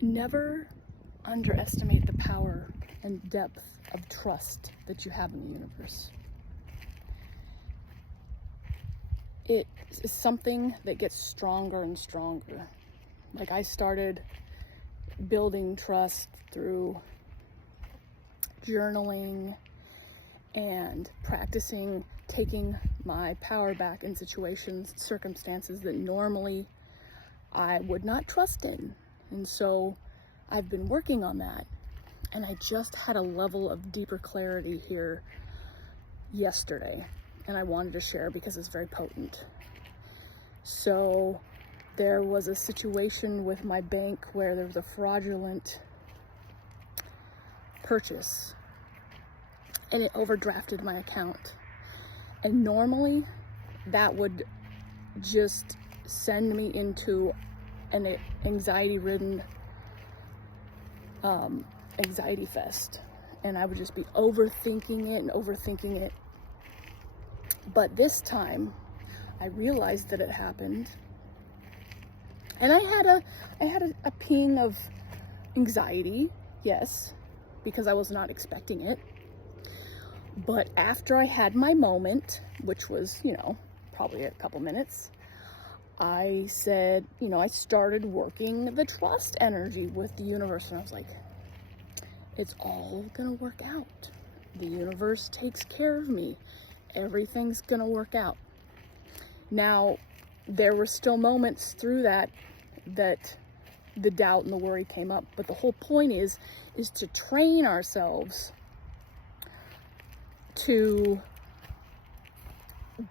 Never underestimate the power and depth of trust that you have in the universe. It is something that gets stronger and stronger. Like, I started building trust through journaling and practicing taking my power back in situations, circumstances that normally I would not trust in. And so I've been working on that. And I just had a level of deeper clarity here yesterday. And I wanted to share because it's very potent. So there was a situation with my bank where there was a fraudulent purchase and it overdrafted my account. And normally that would just send me into an anxiety-ridden anxiety fest, and I would just be overthinking it. But this time I realized that it happened, and I had a ping of anxiety, yes, because I was not expecting it. But after I had my moment, which was, probably a couple minutes, I said, I started working the trust energy with the universe, and I was like, it's all gonna work out. The universe takes care of me. Everything's gonna work out. Now, there were still moments through that the doubt and the worry came up, but the whole point is to train ourselves to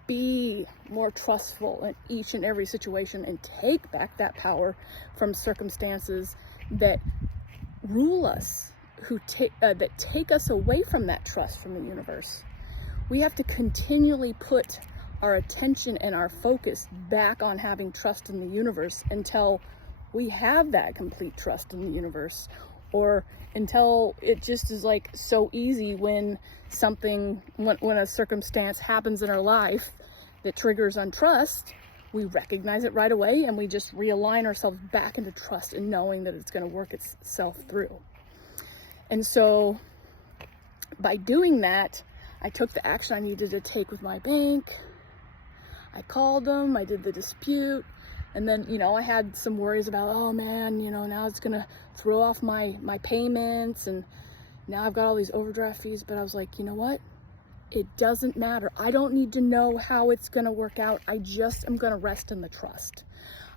be more trustful in each and every situation and take back that power from circumstances that rule us, that take us away from that trust from the universe. We have to continually put our attention and our focus back on having trust in the universe until we have that complete trust in the universe, or until it just is like so easy when a circumstance happens in our life that triggers untrust, we recognize it right away and we just realign ourselves back into trust and knowing that it's going to work itself through. And so by doing that, I took the action I needed to take with my bank. I called them, I did the dispute, and then, I had some worries about, oh man, now it's gonna throw off my payments, and now I've got all these overdraft fees. But I was like, you know what? It doesn't matter. I don't need to know how it's gonna work out. I just am gonna rest in the trust.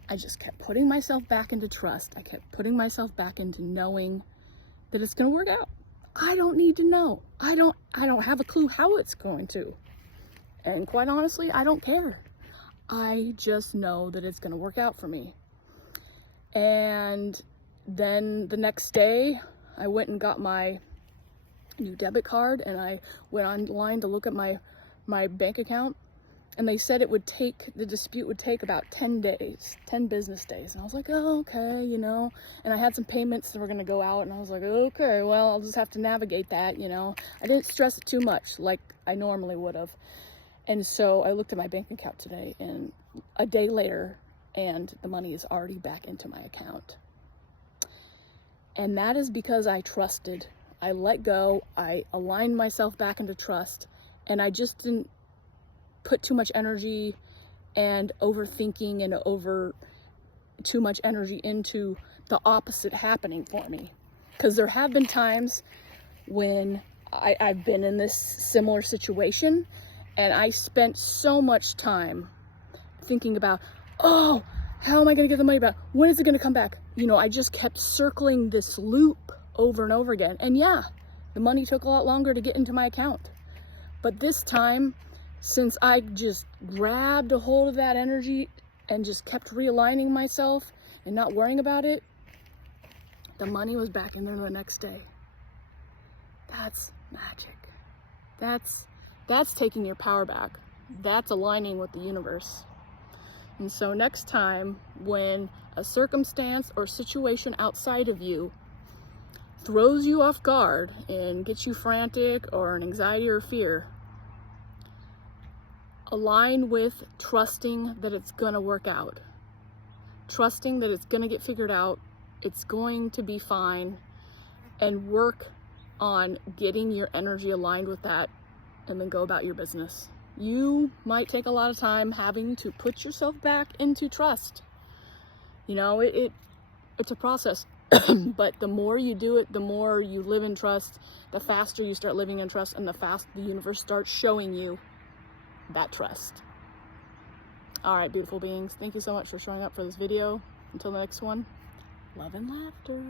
I just kept putting myself back into trust. I kept putting myself back into knowing that it's gonna work out. I don't need to know. I don't have a clue how it's going to. And quite honestly, I don't care. I just know that it's going to work out for me. And then the next day, I went and got my new debit card, and I went online to look at my bank account, and they said the dispute would take about 10 business days. And I was like, oh, okay, and I had some payments that were going to go out, and I was like, okay, well, I'll just have to navigate that, I didn't stress it too much like I normally would have. And so I looked at my bank account today, and a day later, and the money is already back into my account. And that is because I trusted. I let go. I aligned myself back into trust, and I just didn't put too much energy and overthinking and too much energy into the opposite happening for me. Because there have been times when I've been in this similar situation, and I spent so much time thinking about, oh, how am I going to get the money back? When is it going to come back? I just kept circling this loop over and over again. And yeah, the money took a lot longer to get into my account. But this time, since I just grabbed a hold of that energy and just kept realigning myself and not worrying about it, the money was back in there the next day. That's magic. That's taking your power back. That's aligning with the universe. And so next time when a circumstance or situation outside of you throws you off guard and gets you frantic or an anxiety or fear, align with trusting that it's going to work out. Trusting that it's going to get figured out, It's going to be fine, and work on getting your energy aligned with that, and then go about your business. You might take a lot of time having to put yourself back into trust. You know, it's a process. But the more you do it, the more you live in trust, the faster you start living in trust, and the faster the universe starts showing you that trust. All right, beautiful beings, thank you so much for showing up for this video. Until the next one, love and laughter.